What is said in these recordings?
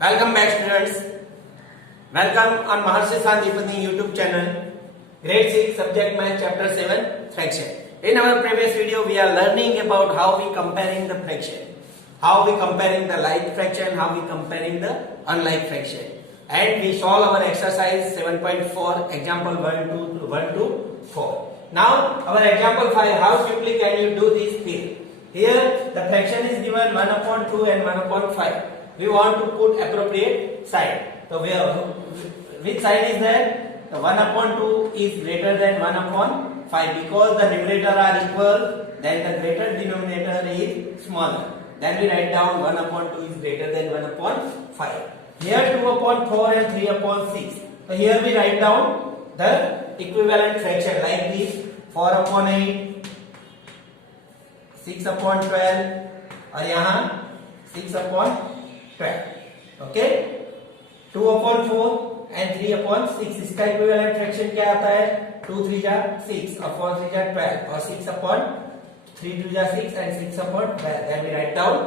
Welcome back students. Welcome on Maharshi Sandipani YouTube channel. Grade 6 subject math chapter 7 fraction. In our previous video we are learning about how we comparing the fraction. How we comparing the like fraction, how we comparing the unlike fraction. And we solve our exercise 7.4 example 1 to 4. Now our example 5, how simply can you do this here? Here the fraction is given 1 upon 2 and 1 upon 5. We want to put appropriate sign. So which sign is there? The 1 upon 2 is greater than 1 upon 5 because the numerator are equal, then the greater denominator is smaller. Then we write down 1 upon 2 is greater than 1 upon 5. Here 2 upon 4 and 3 upon 6. So here we write down the equivalent fraction like this: 4 upon 8, 6 upon 12 और यहाँ 6 upon 12. Okay, 2 upon 4 and 3 upon 6. इसका equivalent fraction क्या आता है? 2 3 जा 6 upon 3 जा 12 और 6 upon 3 2 जा 6 and 6 upon 12. Then we write down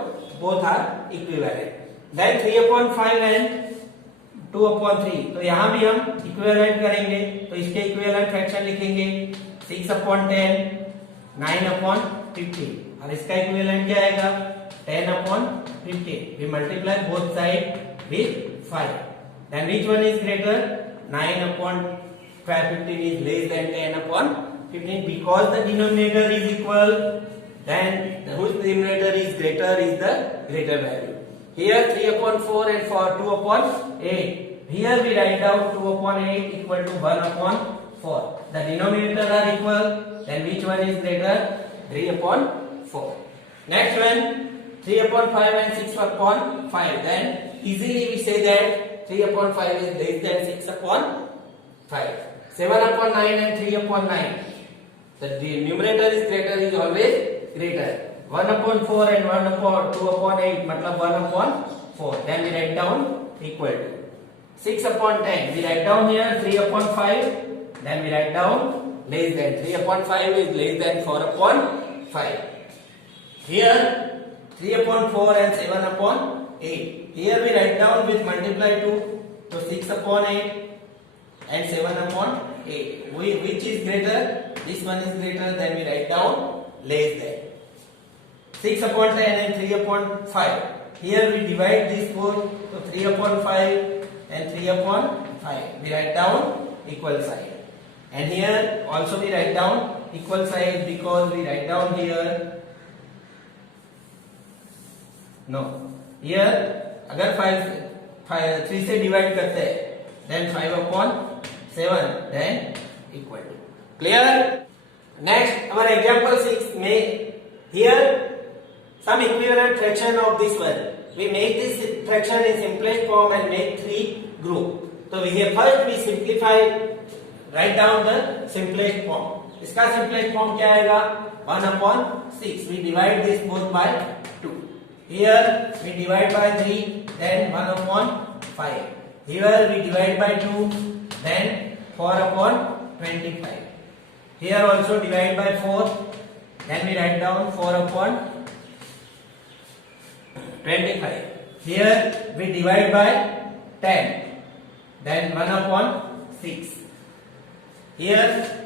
both are equivalent. Then 3 upon 5 and 2 upon 3. तो यहाँ भी हम इक्विवेलेंट करेंगे तो इसके इक्विवेलेंट फ्रैक्शन लिखेंगे 6 upon 10, 9 upon 15 और इसका इक्विवेलेंट क्या आएगा? 10 upon 15. We multiply both sides with 5. Then which one is greater? 9 upon 15 is less than 10 upon 15 because the denominator is equal. Then whose denominator is greater is the greater value. Here 3 upon 4 and 2 upon 8. Here we write down 2 upon 8 equal to 1 upon 4. The denominator are equal. Then which one is greater? 3 upon 4. Next one, 3 upon 5 and 6 upon 5. Then easily we say that 3 upon 5 is less than 6 upon 5. 7 upon 9 and 3 upon 9. The numerator is greater is always greater. 1 upon 4 and 1 upon 2 upon 8 matlab 1 upon 4. Then we write down equal to 6 upon 10. We write down here 3 upon 5. Then we write down less than 3 upon 5 is less than 4 upon 5. Here 3 upon 4 and 7 upon 8. Here we write down with multiply 2. So 6 upon 8 and 7 upon 8. Which is greater? This one is greater. Then we write down less than. 6 upon 10 and 3 upon 5. Here we divide this both. So 3 upon 5 and 3 upon 5. We write down equal sign. And here also we write down equal sign because we write down here. No. Here अगर 3 से divide करते हैं then 5 upon 7 then equal to. Clear? Next our example 6 may here some equivalent fraction of this one. We make this fraction in simplest form and make 3 group. So here first we simplify, write down the simplest form. इसका simplest form क्या आएगा? 1 upon 6. We divide this both by 2. Here we divide by 3, then 1 upon 5. Here we divide by 2, then 4 upon 25. Here also divide by 4, then we write down 4 upon 25. Here we divide by 10, then 1 upon 6. Here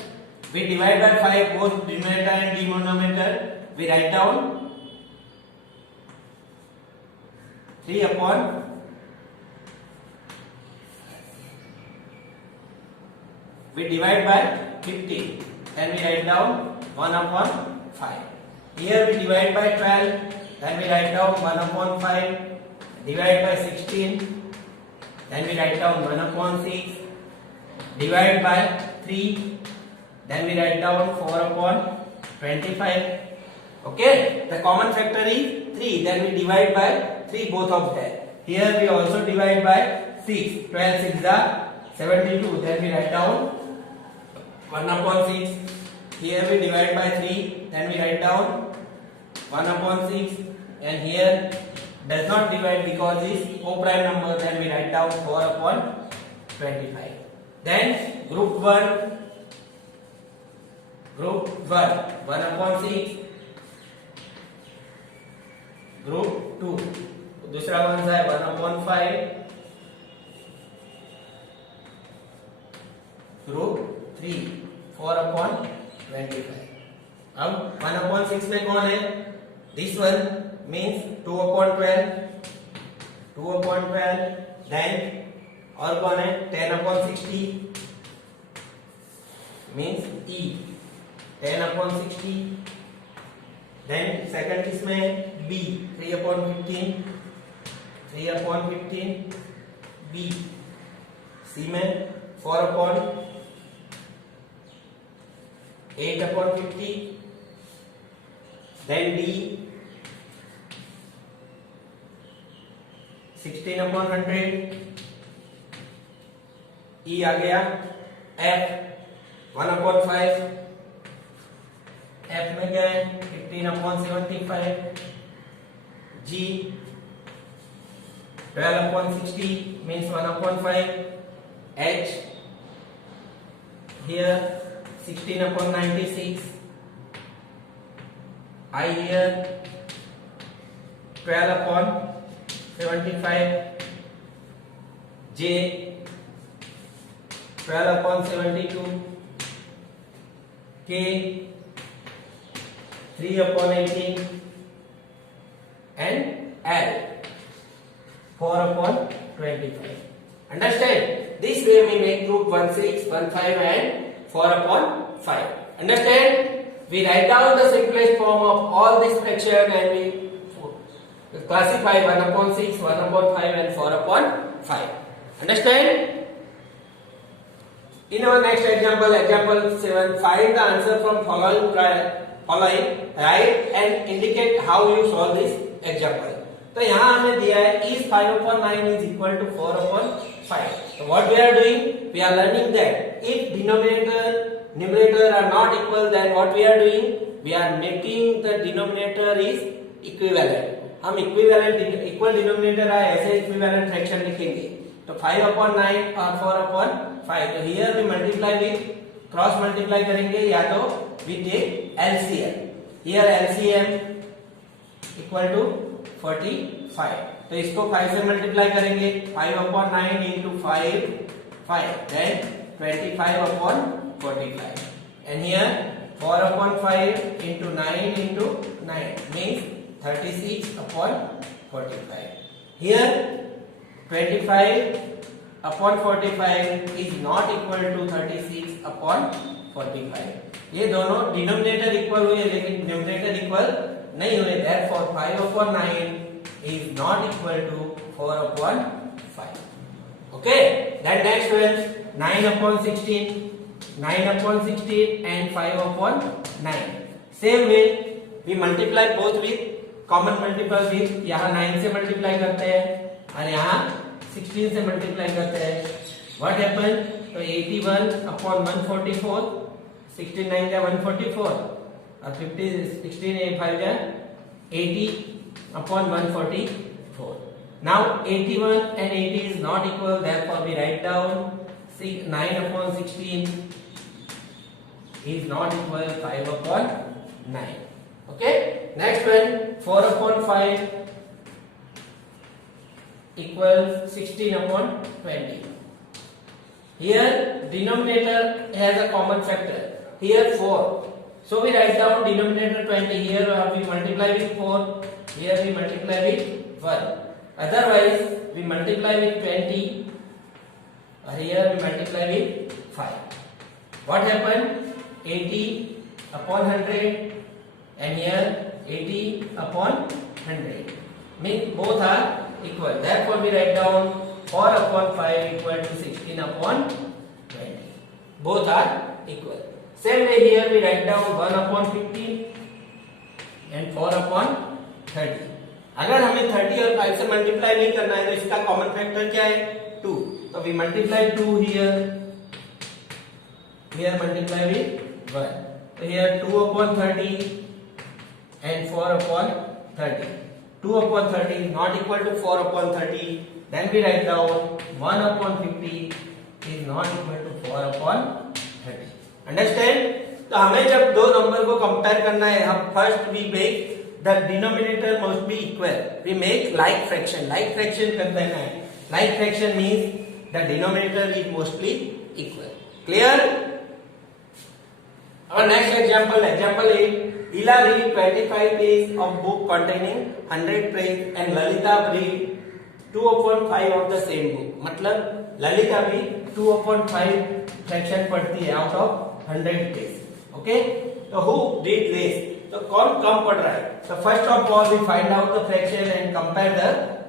we divide by 5, both numerator and denominator. We write down 3 upon we divide by 15. Then we write down 1 upon 5. Here we divide by 12. Then we write down 1 upon 5. Divide by 16. Then we write down 1 upon 6. Divide by 3. Then we write down 4 upon 25. Okay. The common factor is 3. Then we divide by 3 both of them. Here we also divide by 6. 12 6 are 72. Then we write down 1 upon 6. Here we divide by 3. Then we write down 1 upon 6. And here does not divide because it's co-prime number. Then we write down 4 upon 25. Then group 1. Group 1 upon 6. Group 2. दूसरा कौन सा है 1/5 √3 4/25. अब 1/6 में कौन है? This one means 2/12 then और कौन है 10/60 मीन्स E 10/60. देन सेकंड किसमें B 3/15 B. C में 4/8/50. Then D 16/100. E आ गया. F 1/5. F में क्या है 15/75. G 12/60 means 1/5. H here 16/96. I here 12/75. J 12/72. K 3/18 and L 4/25. Understand? This way we make group 1, 6, 1, 5 and 4/5. Understand? We write down the simplest form of all this fraction and we classify 1/6, 1/5 and 4/5. Understand? In our next example, example 7, find the answer from following, write and indicate how you solve this example. तो यहाँ हमें दिया है is 5/9 is equal to 4/5. So what we are doing? We are learning that if denominator numerator are not equal, then what we are doing? We are making the denominator is equivalent. हम equal denominator है ऐसे equivalent fraction लिखेंगे. तो 5/9 और 4/5. तो here we multiply with cross multiply करेंगे या तो we take LCM. Here LCM equal to 45. तो इसको 5 से मल्टीप्लाई करेंगे. 5/9 into 5 then 25/45. And here 4/5 into 9 into 9 means 36/45. Here 25/45 is not equal to 36/45. ये दोनों डिनोमिनेटर इक्वल हुए लेकिन न्यूमरेटर इक्वल नहीं हुए. Therefore 5/9 is not equal to 4/5. Okay. Then next one 9/16 and 5/9. Same way we multiply both with common multiple with यहाँ 9 से multiply करते हैं और यहाँ 16 से multiply करते हैं. What happen? तो 81/144. 16 9 जा 144 और 16 5 जा 80/144. Now 81 and 80 is not equal, therefore we write down 9/16 is not equal 5/9. Okay. Next one 4/5 equals 16/20. Here denominator has a common factor. Here 4. So we write down denominator 20. Here we multiply with 4. Here we multiply with 1. Otherwise we multiply with 20. Or here we multiply with 5. What happened? 80/100 and here 80/100. Means both are equal. Therefore we write down 4/5 equal to 16/20. Both are equal. Same way here we write down 1/15 and 4/30. अगर हमें 30 और 5 से multiply नहीं करना है तो इसका common factor क्या है 2. तो we multiply 2 here multiply with 1. So here 2/30 and 4/30. 2/30 is not equal to 4/30. Then we write down 1/50 is not equal to 4/30. Understand? तो हमें जब दो नंबर को कंपेयर करना है हम first we make the denominator must be equal. We make like fraction. Like fraction करते हैं. Like fraction means the denominator is mostly equal. Clear? Our next example, example 8. Ila read 25 pages of book containing 100 pages and Lalita read 2/5 of the same book. मतलब ललिता भी 2/5 fraction पढ़ती है out of 100 page. Okay? तो who did this? तो कौन कम पढ़ रहा है? तो first of all we find out the fraction and compare the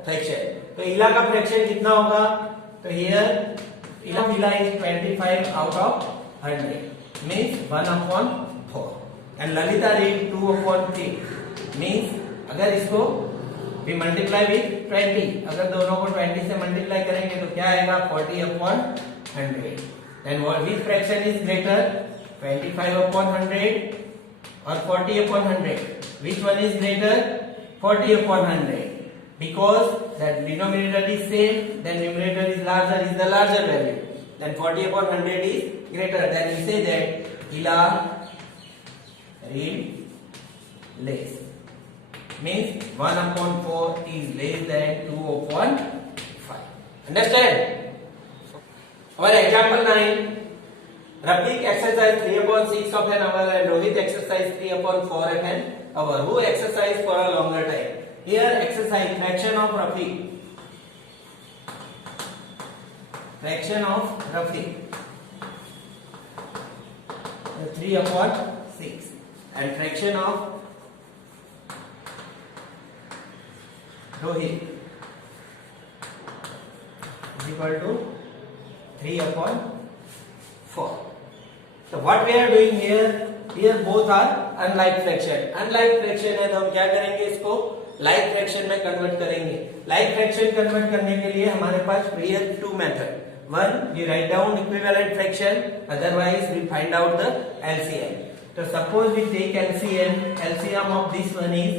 fraction. तो इला का फ्रैक्शन कितना होगा? तो here Ila is 25 out of 100 means 1/4 and Lalita read 2/3 means अगर इसको we multiply with 20, अगर दोनों को 20 से मल्टीप्लाई करेंगे तो क्या आएगा? 40/100. then which fraction is greater? 25/100 or 40/100? which one is greater? 40/100. because the denominator is same, then numerator is larger, is the larger value, then 40/100 is greater. Then we say that Ila read less means 1/4 is less than 2/5. Understand? Our example 9. Rafiq exercise 3/6 of an hour and Rohit exercise 3/4 of an hour. Who exercise for a longer time? Here exercise fraction of Rafiq. Fraction of Rafiq 3/6 and fraction of Rohit is equal to 3/4. So what we are doing here both are unlike fraction. Unlike fraction है तो हम क्या करेंगे? इसको like fraction में convert करेंगे. Like fraction convert करने के लिए हमारे पास here two method. One, we write down equivalent fraction. Otherwise, we find out the LCM. So suppose we take LCM. LCM of this one is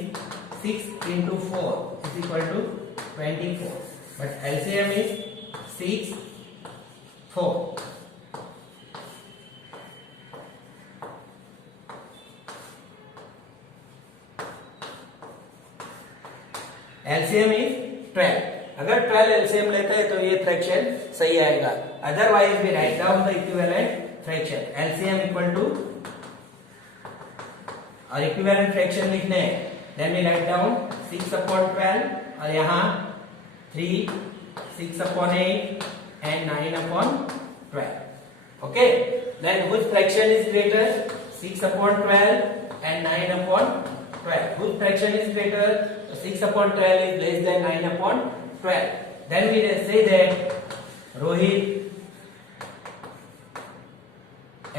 6 into 4 is equal to 24. But LCM is 6, 4. LCM is 12. अगर 12 LCM लेते हैं तो ये fraction सही आएगा. Otherwise we write down the equivalent fraction. LCM equal to और equivalent fraction लिखने हैं. देन वी राइट डाउन 6/12 और यहाँ 3, 6/8 and 9/12. Okay? Then whose fraction is greater? 6/12 and 9/12. Whose fraction is greater? 6/12 is less than 9/12. Then we say that Rohit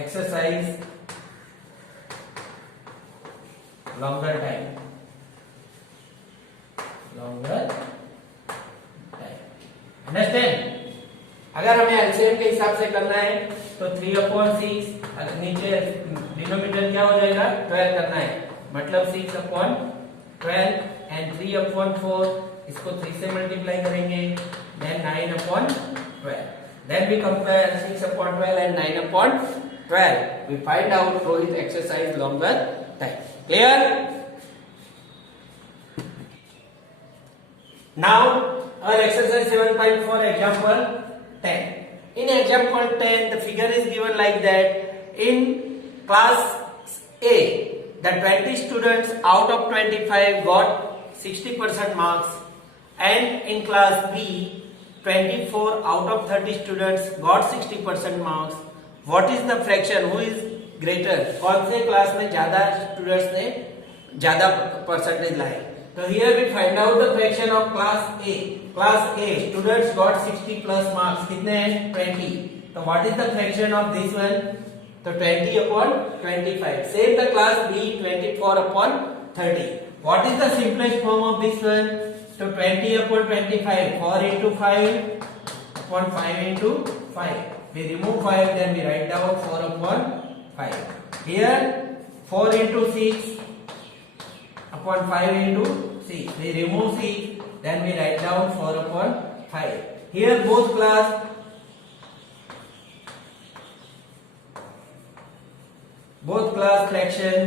exercise longer time. Understand? अगर हमें LCM के हिसाब से करना है तो 3/6 नीचे डिनोमिनेटर क्या हो जाएगा? 12 करना है. मतलब 6/12 and 3/4 इसको 3 से मल्टीप्लाई करेंगे. then 9/12. then we compare 6/12 and 9/12. we find out Rohit exercise longer time. Clear? Now our exercise 7.4 example 10. In example 10 the figure is given like that. In class A the 20 students out of 25 got 60% marks, and in class B 24 out of 30 students got 60% marks. What is the fraction? Who is greater? कौन से class में ज्यादा students ने ज्यादा percentage लाए? तो here we find out the fraction of class A. Class A students got 60 plus marks. कितने हैं? 20. तो what is the fraction of this one? तो 20/25. Same the class B 24/30. What is the simplest form of this one? So 20/25. 4 into 5/5 into 5. We remove 5, then we write down 4/5. Here 4 into 6/5 into 6. We remove 6, then we write down 4/5. Here both class fraction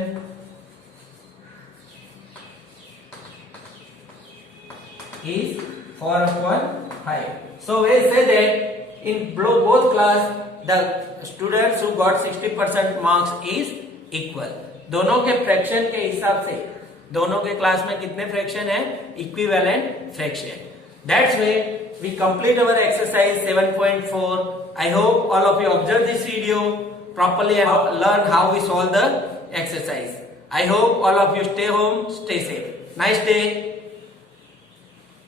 is 4 upon 5. So we say that in both class the students who got 60% marks is equal. दोनों के fraction के हिसाब से दोनों के class में कितने fraction है? Equivalent fraction. That's way we complete our exercise 7.4. I hope all of you observe this video properly and learn how we solve the exercise. I hope all of you stay home, stay safe. Nice day.